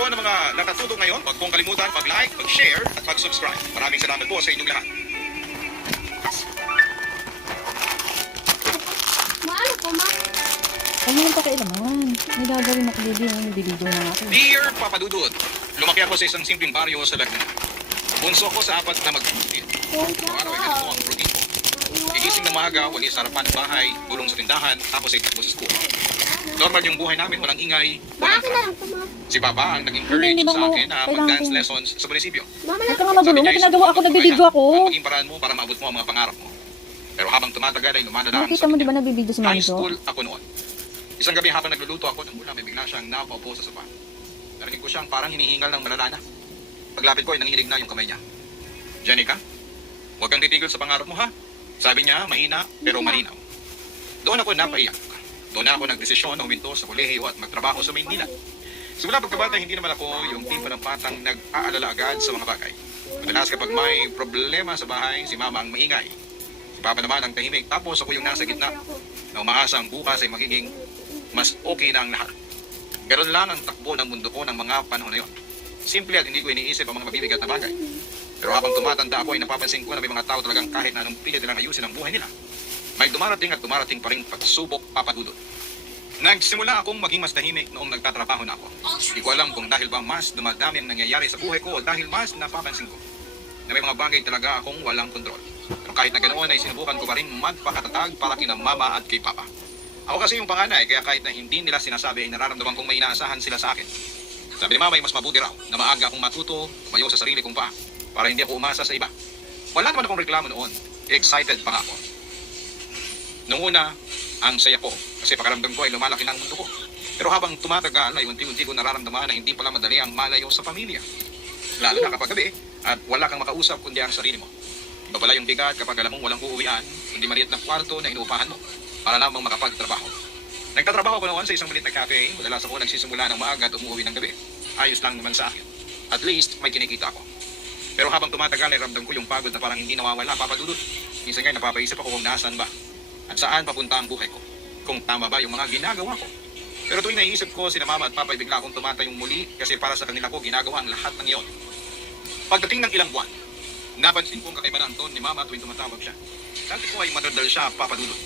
po ng mga nakatutok ngayon. Huwag pong kalimutan mag-like, mag-share, at mag-subscribe. Maraming salamat po sa inyong lahat. Maano po, ma? Ay, hindi pa kailangan. May gagawin ako, baby. Nabibidyo na ako. Dear Papa Dudut, lumaki ako sa isang simpleng baryo sa Laguna. Bunso ako sa apat na mag-routine. Araw ay ganito ang routine ko. Gigising ng maaga, walis sa harapan ng bahay, tulong sa tindahan, tapos ay takbo sa school. Normal yung buhay namin, walang ingay, walang Bakit na lang po, ma? Si Papa ang nag-encourage Hindi ba sa mo akin na kailangan mag-dance kong- lessons sa munisipyo. Mama Ito lang. nga magulo. May ginagawa ako, nabibidyo ako. Ang maging paraan mo para maabot mo ang mga pangarap mo. Pero habang tumatagal ay lumalala ang Nakita mo, di ba, nabibidyo si High Mami school ko? ako noon. Isang gabi habang nagluluto ako ng ulam, may bigla siyang napaupo sa sofa. Narinig ko siyang parang hinihingal ng malalana. Paglapit ko ay nanginginig na yung kamay niya. Jenica, huwag kang titigil sa pangarap mo ha. Sabi niya, mahina pero malinaw. Doon ako napaiyak. Doon na ako nagdesisyon na huminto sa kolehiyo at magtrabaho sa Maynila. Simula pagkabata, hindi naman ako yung tipo ng patang nag-aalala agad sa mga bagay. Madalas kapag may problema sa bahay, si Mama ang maingay. Si Papa naman ang tahimik, tapos ako yung nasa gitna na umaasa ang bukas ay magiging mas okay na ang lahat. Ganon lang ang takbo ng mundo ko ng mga panahon na yon. Simple at hindi ko iniisip ang mga mabibigat na bagay. Pero habang tumatanda ako ay napapansin ko na may mga tao talagang kahit na anong pilit nilang ayusin ang buhay nila. May dumarating at dumarating pa rin pagsubok, Papa Dudut. Nagsimula akong maging mas tahimik noong nagtatrabaho na ako. Hindi ko alam kung dahil ba mas dumadami ang nangyayari sa buhay ko o dahil mas napapansin ko na may mga bagay talaga akong walang kontrol. Pero kahit na ganoon ay sinubukan ko pa rin magpakatatag para kina Mama at kay Papa. Ako kasi yung panganay, kaya kahit na hindi nila sinasabi ay nararamdaman kong may inaasahan sila sa akin. Sabi ni Mama ay mas mabuti raw na maaga akong matuto, tumayo sa sarili kong paa para hindi ako umasa sa iba. Wala naman akong reklamo noon. Excited pa nga ako. Noong una, ang saya ko kasi pakaramdam ko ay lumalaki na ang mundo ko. Pero habang tumatagal ay unti-unti ko nararamdaman na hindi pala madali ang malayo sa pamilya. Lalo na kapag gabi at wala kang makausap kundi ang sarili mo. Iba pala yung bigat kapag alam mong walang uuwian, hindi maliit na kwarto na inuupahan mo para lamang makapagtrabaho. Nagtatrabaho ko noon sa isang maliit na cafe. Madalas ako nagsisimula ng maaga at umuwi ng gabi. Ayos lang naman sa akin. At least may kinikita ako. Pero habang tumatagal ay ramdam ko yung pagod na parang hindi nawawala, Papa Dudut. Minsan ngayon napapaisip ako kung nasaan ba at saan papunta ang buhay ko. Kung tama ba yung mga ginagawa ko. Pero tuwing naiisip ko sina Mama at Papa ay bigla akong tumatayong muli kasi para sa kanila ko ginagawa ang lahat ng iyon. Pagdating ng ilang buwan, napansin kong kakaiba na ang tono ni Mama tuwing tumatawag siya. Dati ko ay madaldal siya, Papa Dudut.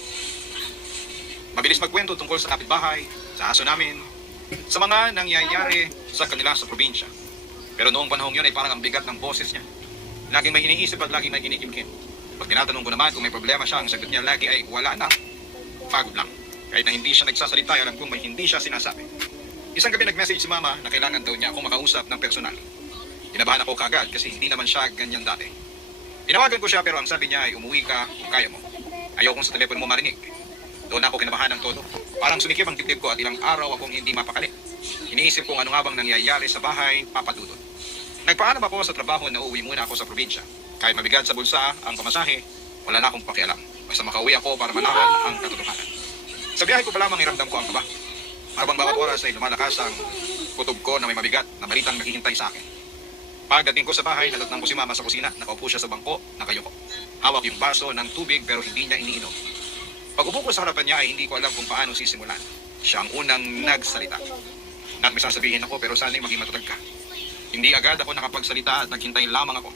Mabilis magkwento tungkol sa kapitbahay, sa aso namin, sa mga nangyayari sa kanila sa probinsya. Pero noong panahong yun ay parang ang bigat ng boses niya. Laging may iniisip at laging may kinikimkim. Pag tinatanong ko naman kung may problema siya, ang sagot niya lagi ay wala na. Pagod lang. Kahit na hindi siya nagsasalita, alam kong may hindi siya sinasabi. Isang gabi nag-message si Mama na kailangan daw niya akong makausap ng personal. Inabahan ako kagad kasi hindi naman siya ganyan dati. Tinawagan ko siya pero ang sabi niya ay umuwi ka kung kaya mo. Ayaw kong sa telepono mo marinig. Doon ako kinabahan ng todo. Parang sumikip ang dibdib ko at ilang araw akong hindi mapakali. Iniisip kung ano nga bang nangyayari sa bahay, Papa Dudut. Nagpaalam ako sa trabaho na uuwi muna ako sa probinsya. Kahit mabigat sa bulsa ang pamasahe, wala na akong pakialam. Basta makauwi ako para malaman ang katotohanan. Sa biyahe ko pa lamang iramdam ko ang kaba. Habang bawat oras ay lumalakas ang kutob ko na may mabigat na balitang naghihintay sa akin. Pagdating ko sa bahay, nadatnang ko si Mama sa kusina. Nakaupo siya sa bangko, nakayuko. Hawak yung baso ng tubig pero hindi niya iniinom. Pag upo ko sa harapan niya ay hindi ko alam kung paano sisimulan. Siya ang unang nagsalita. Nak may sasabihin ako pero sana'y maging matatag ka. Hindi agad ako nakapagsalita at naghintay lamang ako.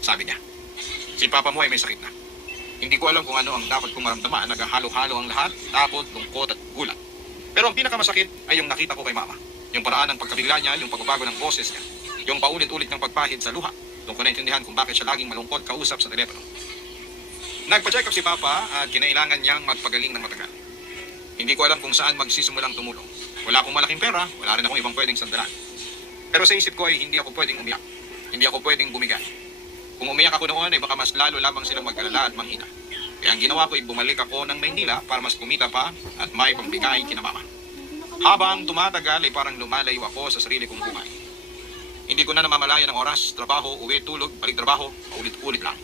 Sabi niya, si Papa mo ay may sakit na. Hindi ko alam kung ano ang dapat kong maramdaman. Naghahalo-halo ang lahat, takot, lungkot at gulat. Pero ang pinakamasakit ay yung nakita ko kay Mama. Yung paraan ng pagkabigla niya, yung pagbabago ng boses niya, yung paulit-ulit ng pagpahid sa luha. Doon ko naintindihan kung bakit siya laging malungkot kausap sa telepono. Nagpa-check up si Papa at kinailangan niyang magpagaling ng matagal. Hindi ko alam kung saan magsisimulang tumulong. Wala akong malaking pera, wala rin akong ibang pwedeng sandalan. Pero sa isip ko ay hindi ako pwedeng umiyak. Hindi ako pwedeng bumigay. Kung umiyak ako noon ay baka mas lalo lamang silang mag-alala at manghina. Kaya ang ginawa ko ay bumalik ako ng Maynila para mas kumita pa at may pambigay kina Mama. Habang tumatagal ay parang lumalayo ako sa sarili kong buhay. Hindi ko na namamalayan ng oras, trabaho, uwi, tulog, balik trabaho, paulit-ulit lang.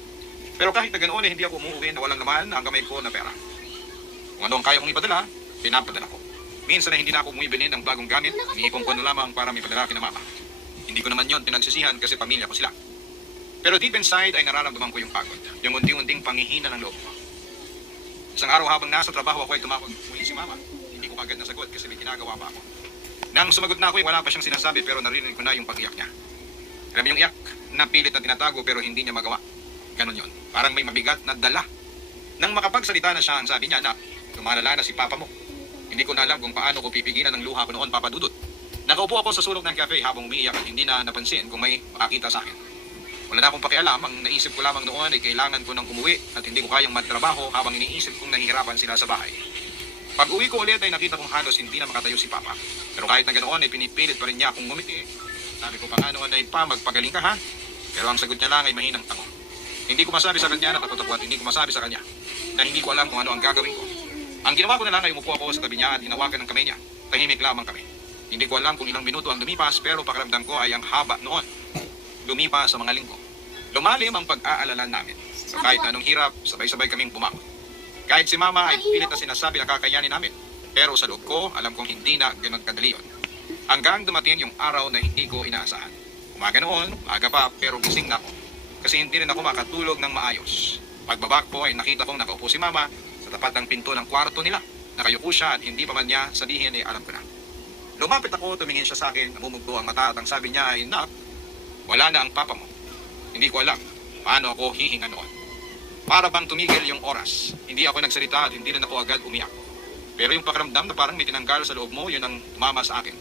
Pero kahit na ganoon ay hindi ako umuwi na walang naman ang kamay ko na pera. Kung ano ang kaya kong ipadala, pinapadala ko. Minsan na hindi na ako bumibili ng bagong gamit, iniipon ko na lamang para may padala kina Mama. Hindi ko naman yon pinagsisihan kasi pamilya ko sila. Pero deep inside ay nararamdaman ko yung pagod, yung unti-unting panghihina ng loob ko. Isang araw habang nasa trabaho ako ay tumawag muli si Mama. Hindi ko agad nasagot kasi may ginagawa pa ako. Nang sumagot na ako, wala pa siyang sinasabi pero narinig ko na yung pag-iyak niya. Alam mo yung iyak na pilit na tinatago pero hindi niya magawa. Ganon yun. Parang may mabigat na dala. Nang makapagsalita na siya, ang sabi niya na lumalala na si Papa mo. Hindi ko na alam kung paano ko pipigilan ang luha ko noon, Papa Dudut. Nakaupo ako sa sulok ng cafe habang umiiyak at hindi na napansin kung may makakita sa akin. Wala na akong pakialam, ang naisip ko lamang noon ay kailangan ko nang umuwi at hindi ko kayang magtrabaho habang iniisip kong nahihirapan sila sa bahay. Pag uwi ko ulit ay nakita kong halos hindi na makatayo si Papa. Pero kahit na ganoon ay pinipilit pa rin niya akong ngumiti. Sabi ko pa nga noon ay pa magpagaling ka ha? Pero ang sagot niya lang ay mahinang tango. Hindi ko masabi sa kanya na takot ako at hindi ko masabi sa kanya na hindi ko alam kung ano ang gagawin ko. Ang ginawa ko na lang ay umupo ako sa tabi niya at hinawakan ng kamay niya. Tahimik lamang kami. Hindi ko alam kung ilang minuto ang lumipas pero pakiramdam ko ay ang haba noon. Lumipas sa mga linggo. Lumalim ang pag-aalala namin. Sa kahit na anong hirap, sabay-sabay kaming bumangon. Kahit si Mama ay pilit na sinasabi na kakayanin namin. Pero sa loob ko, alam kong hindi na ganun kadali yun. Hanggang dumating yung araw na hindi ko inaasahan. Umaga noon, maaga pa, pero gising na ako. Kasi hindi rin ako makatulog ng maayos. Pagbabak ko ay nakita kong nakaupo si Mama sa tapat ng pinto ng kwarto nila. Nakayuko siya at hindi pa man niya sabihin ay alam ko na. Lumapit ako, tumingin siya sa akin, namumugto ang mata at ang sabi niya ay, Nak, wala na ang Papa mo. Hindi ko alam paano ako hihinga noon. Para bang tumigil yung oras. Hindi ako nagsalita at hindi rin ako agad umiyak. Pero yung pakiramdam na parang may tinanggal sa loob mo, yun ang tumama sa akin.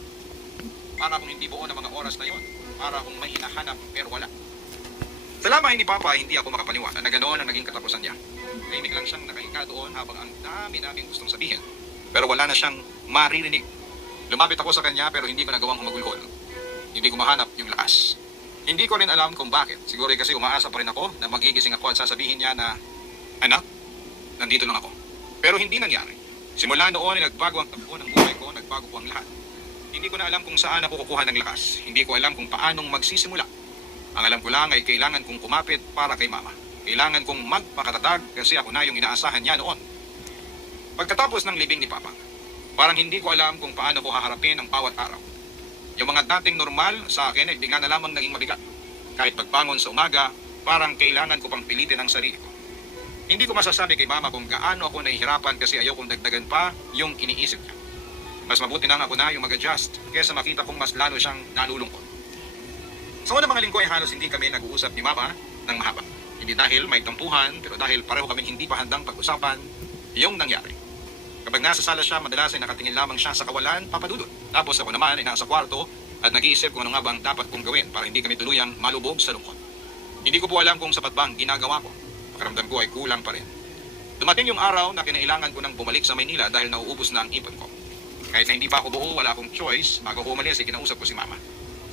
Para akong hindi buo ng mga oras na yun. Para akong may hinahanap pero wala. Sa lamay ni Papa, hindi ako makapaniwala na ganoon ang naging katapusan niya. Tahimik lang siyang nakahinga doon habang ang dami naming gustong sabihin. Pero wala na siyang maririnig. Lumapit ako sa kanya pero hindi ko nagawang humagulhol. Hindi ko mahanap yung lakas. Hindi ko rin alam kung bakit. Siguro kasi umaasa pa rin ako na magigising ako at sasabihin niya na, Anak, nandito lang ako. Pero hindi nangyari. Simula noon ay nagbago ang takbo ng buhay ko, nagbago po ang lahat. Hindi ko na alam kung saan ako kukuha ng lakas. Hindi ko alam kung paanong magsisimula. Ang alam ko lang ay kailangan kong kumapit para kay Mama. Kailangan kong magpakatatag kasi ako na yung inaasahan niya noon. Pagkatapos ng libing ni Papa, parang hindi ko alam kung paano ko haharapin ang bawat araw. Yung mga dating normal sa akin ay bigla na lamang naging mabigat. Kahit pagbangon sa umaga, parang kailangan ko pang pilitin ang sarili ko. Hindi ko masasabi kay Mama kung gaano ako nahihirapan kasi ayaw kong dagdagan pa yung iniisip niya. Mas mabuti nang ako na yung mag-adjust kaysa makita kong mas lalo siyang nalulungkot. Sa unang mga linggo ay halos hindi kami nag-uusap ni Mama ng mahaba. Hindi dahil may tampuhan, pero dahil pareho kami hindi pa handang pag-usapan yung nangyari. Kapag nasa sala siya, madalas ay nakatingin lamang siya sa kawalan, papadudod. Tapos ako naman ay nasa kwarto at nag-iisip kung ano nga ba ang dapat kong gawin para hindi kami tuluyang malubog sa lungkot. Hindi ko po alam kung sapat ba ang ginagawa ko. Pakiramdam ko ay kulang pa rin. Dumating yung araw na kinailangan ko nang bumalik sa Maynila dahil nauubos na ang ipon ko. Kahit na hindi pa ako buo, wala akong choice, bago ko umalis ay kinausap ko si Mama.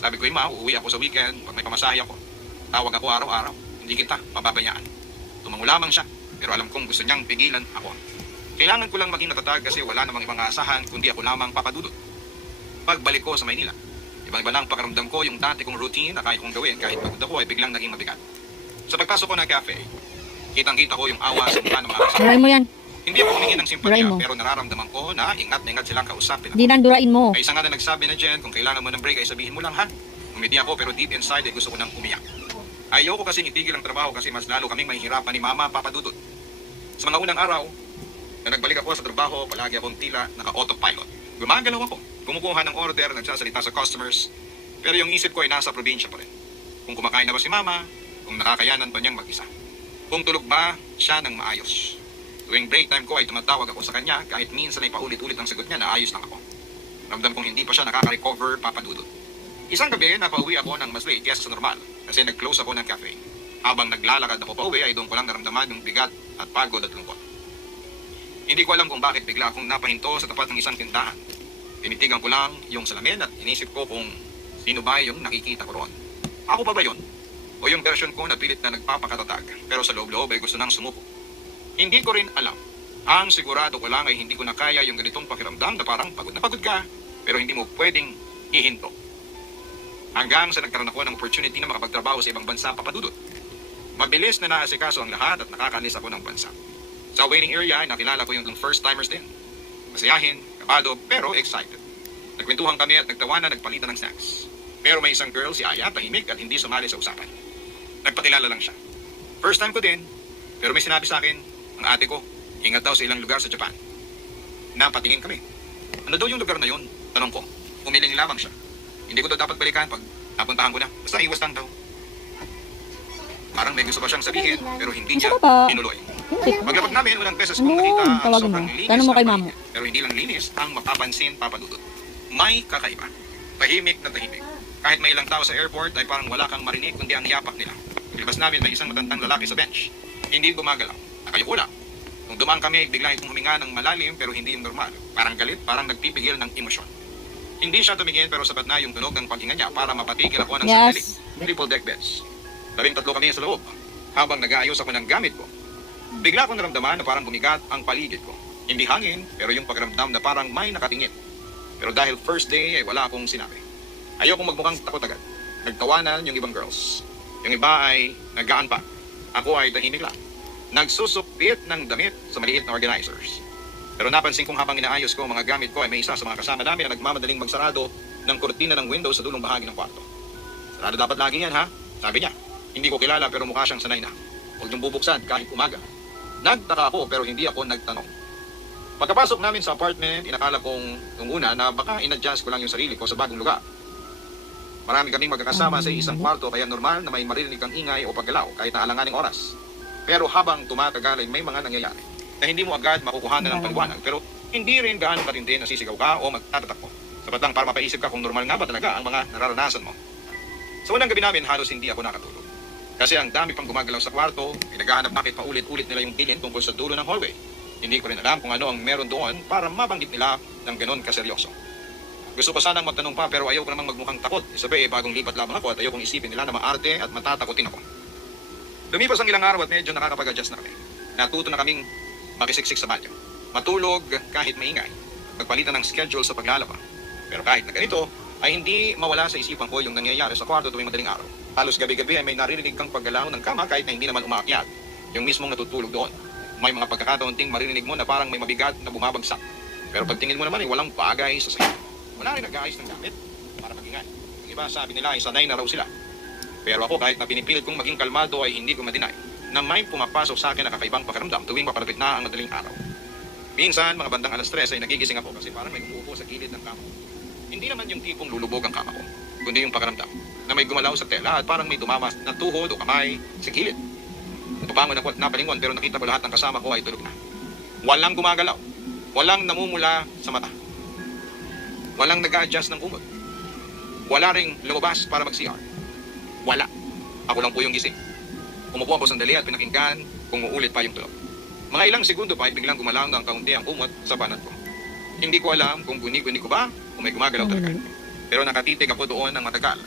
Sabi ko, Ma, uuwi ako sa weekend pag may pamasahe ako. Tawag ako araw-araw, hindi kita pababayaan. Tumango lamang siya, pero alam kong gusto niyang pigilan ako. Kailangan ko lang maging natatag kasi wala namang ibang aasahan kundi ako lamang papadudot. Pagbalik ko sa Maynila, ibang-iba na ang pakiramdam ko yung dati kong routine na kaya kong gawin kahit pagod ako ay biglang naging mabigat. Sa pagpasok ko ng cafe, kitang-kita ko yung awa sa mukha ng mga kasama. Durain mo yan. Hindi ako humingi ng Durain simpatya mo. pero nararamdaman ko na ingat na ingat silang kausapin ako. Di nandurain mo. May isa nga na nagsabi na Jen, kung kailangan mo ng break ay sabihin mo lang ha. Umiti ako pero deep inside ay gusto ko nang umiyak. Ayoko kasi itigil ang trabaho kasi mas lalo kaming mahihirapan ni Mama papadudot. Sa mga unang araw, na nagbalik ako sa trabaho, palagi akong tila naka-autopilot. Gumagalaw ako, kumukuha ng order, nagsasalita sa customers, pero yung isip ko ay nasa probinsya pa rin. Kung kumakain na ba si Mama, kung nakakayanan ba niyang mag-isa. Kung tulog ba siya ng maayos. Tuwing break time ko ay tumatawag ako sa kanya kahit minsan ay paulit-ulit ang sagot niya na ayos lang ako. Ramdam kong hindi pa siya nakaka-recover papadudot. Isang gabi, napauwi ako ng mas late kaysa sa normal kasi nag-close ako ng cafe. Habang naglalakad ako pauwi ay doon ko lang naramdaman yung bigat at pagod at lungkot. Hindi ko alam kung bakit bigla akong napahinto sa tapat ng isang tindahan. Tinitigan ko lang yung salamin at inisip ko kung sino ba yung nakikita ko roon. Ako pa ba yun? O yung version ko na pilit na nagpapakatatag pero sa loob-loob ay gusto nang sumuko. Hindi ko rin alam. Ang sigurado ko lang ay hindi ko na kaya yung ganitong pakiramdam na parang pagod na pagod ka pero hindi mo pwedeng hihinto. Hanggang sa nagkaroon ako ng opportunity na makapagtrabaho sa ibang bansa papadudot. Mabilis na naasikaso ang lahat at nakakalis ako ng bansa. Sa waiting area ay nakilala ko yung first timers din. Masayahin, kabado, pero excited. Nagkwentuhan kami at nagtawanan, nagpalitan ng snacks. Pero may isang girl, si Aya, tahimik at hindi sumali sa usapan. Nagpakilala lang siya. First time ko din, pero may sinabi sa akin, ang ate ko, ingat daw sa ilang lugar sa Japan. Napatingin kami. Ano daw yung lugar na yun? Tanong ko. Umiling lamang siya. Hindi ko to dapat balikan pag napuntahan ko na. Basta iwas lang daw. Parang may gusto pa siyang sabihin, pero hindi niya Masarap pa. tinuloy. Hindi. Paglapag namin, unang beses kong Ano? nakita ang Tawagin sobrang mo. linis Tanong mo ng kay paligid. mamo. Pero hindi lang linis ang mapapansin, papadudot. May kakaiba. Tahimik na tahimik. Kahit may ilang tao sa airport ay parang wala kang marinig kundi ang yapak nila. Paglabas namin, may isang matandang lalaki sa bench. Hindi gumagalaw. Nakayuko lang. Nung dumaan kami, bigla itong huminga ng malalim pero hindi yung normal. Parang galit, parang nagpipigil ng emosyon. Hindi siya tumingin pero sapat na yung tunog ng paghinga niya para mapatigil ako ng sandali. Yes. Triple deck beds. 13 kami sa loob. Habang nag-aayos ako ng gamit ko, bigla ko naramdaman na parang bumigat ang paligid ko. Hindi hangin, pero yung pakiramdam na parang may nakatingin. Pero dahil first day ay wala akong sinabi. Ayokong magmukhang takot agad. Nagtawanan yung ibang girls. Yung iba ay naggaan pa. Ako ay tahimik lang. Nagsusupit ng damit sa maliit na organizers. Pero napansin kong habang inaayos ko ang mga gamit ko ay may isa sa mga kasama namin na nagmamadaling magsarado ng kurtina ng window sa dulong bahagi ng kwarto. Sarado dapat lagi yan ha? Sabi niya. Hindi ko kilala pero mukha siyang sanay na. Huwag niyong bubuksan kahit umaga. Nagtaka ako pero hindi ako nagtanong. Pagkapasok namin sa apartment, inakala kong nung una na baka inadjust ko lang yung sarili ko sa bagong lugar. Marami kaming magkakasama sa isang kwarto kaya normal na may maririnig kang ingay o paggalaw kahit na alanganing oras. Pero habang tumatagal ay may mga nangyayari na hindi mo agad makukuhanan ng paliwanag pero hindi rin gaano katindi na sisigaw ka o magtatatakbo. Sapat lang para mapaisip ka kung normal nga ba talaga ang mga nararanasan mo. Sa unang gabi namin halos hindi ako nakatulog. Kasi ang dami pang gumagalaw sa kwarto, pinaghahanap bakit paulit-ulit nila yung bilin tungkol sa dulo ng hallway. Hindi ko rin alam kung ano ang meron doon para mabanggit nila ng ganon kaseryoso. Gusto ko sanang magtanong pa pero ayaw ko namang magmukhang takot. Isabi bagong lipat lamang ako at ayaw kong isipin nila na maarte at matatakotin ako. Lumipas ang ilang araw at medyo nakakapag-adjust na kami. Natuto na kaming makisiksik sa banyo. Matulog kahit maingay. Magpalitan ng schedule sa paglalaba. Pero kahit na ganito, ay hindi mawala sa isipan ko yung nangyayari sa kwarto tuwing madaling araw. Halos gabi-gabi ay may naririnig kang paggalaw ng kama kahit na hindi naman umaakyat. Yung mismong natutulog doon. May mga pagkakataon ting maririnig mo na parang may mabigat na bumabagsak. Pero pagtingin mo naman ay walang bagay sa sayo. Wala rin nag-aayos ng gamit para magingay. Yung iba sabi nila ay sanay na raw sila. Pero ako kahit na pinipilit kong maging kalmado ay hindi ko madinay na may pumapasok sa akin na kakaibang pakiramdam tuwing mapalapit na ang madaling araw. Minsan, mga bandang alas 3 ay nagigising ako kasi parang may umuupo sa gilid ng kama ko. Hindi naman yung tipong lulubog ang kama ko, kundi yung pakiramdam na may gumalaw sa tela at parang may tumamas na tuhod o kamay sa gilid. Napapangon ako at napalingon pero nakita ko lahat ng kasama ko ay tulog na. Walang gumagalaw. Walang namumula sa mata. Walang nag-a-adjust ng umot. Wala ring lumabas para mag-CR. Wala. Ako lang po yung gising. Umupo ako sandali at pinakinggan kung uulit pa yung tulog. Mga ilang segundo pa ay biglang gumalaw ng kaunti ang umot sa banat ko. Hindi ko alam kung guni-guni ko ba o may gumagalaw talaga. Pero nakatitig ako doon ng matagal.